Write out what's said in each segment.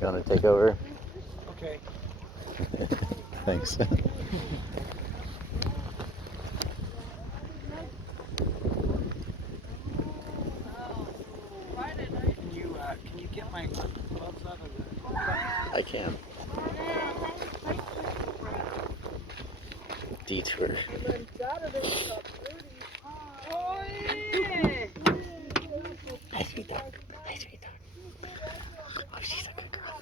You want to take over? Okay. Thanks. Can you get my gloves out of the... I can. Detour. Hi, sweet dog. Hi, sweet dog. Oh, she's a good girl.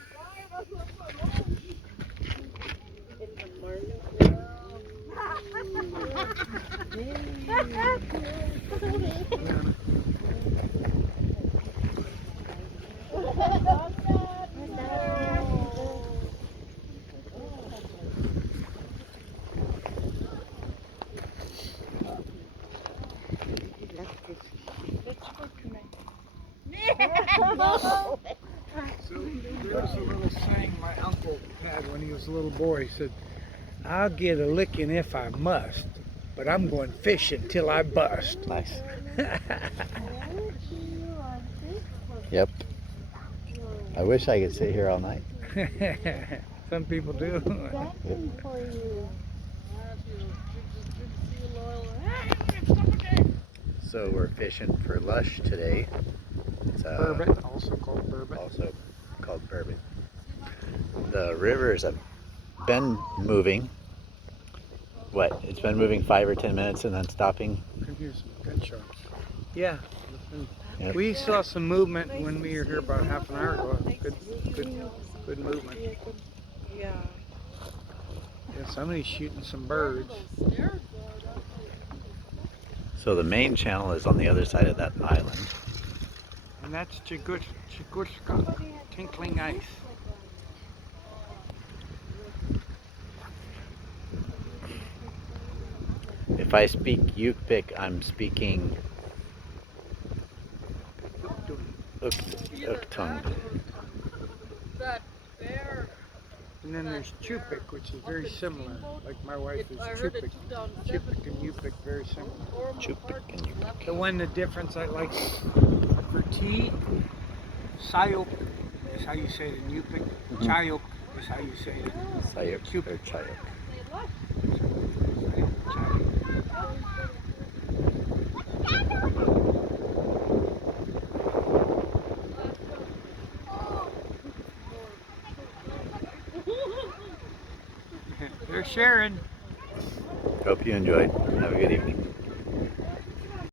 So there was a little saying my uncle had when he was a little boy. He said, "I'll get a licking if I must, but I'm going fishing till I bust." Nice. Yep. I wish I could sit here all night. Some people do. So we're fishing for lush today. It's Burbot, also called burbot. Also called burbot. The rivers have been moving. What? It's been moving 5 or 10 minutes and then stopping. You can hear some gunshots. Yeah. Yep. We saw some movement when we were here about half an hour ago. Good movement. Yeah. Yeah, somebody's shooting some birds. So the main channel is on the other side of that island. And that's Chigushka, tinkling ice. If I speak Yupik, I'm speaking Uktung. And then there's Chupik, which is very similar. Like my wife is Chupik. Chupik and Yupik, very similar. Chupik and Yupik. The one, the difference I like for tea, Sayok is how you say it in Yupik. Chayok is how you say it. Sayok or Chayok. They're sharing. Hope you enjoyed. Have a good evening.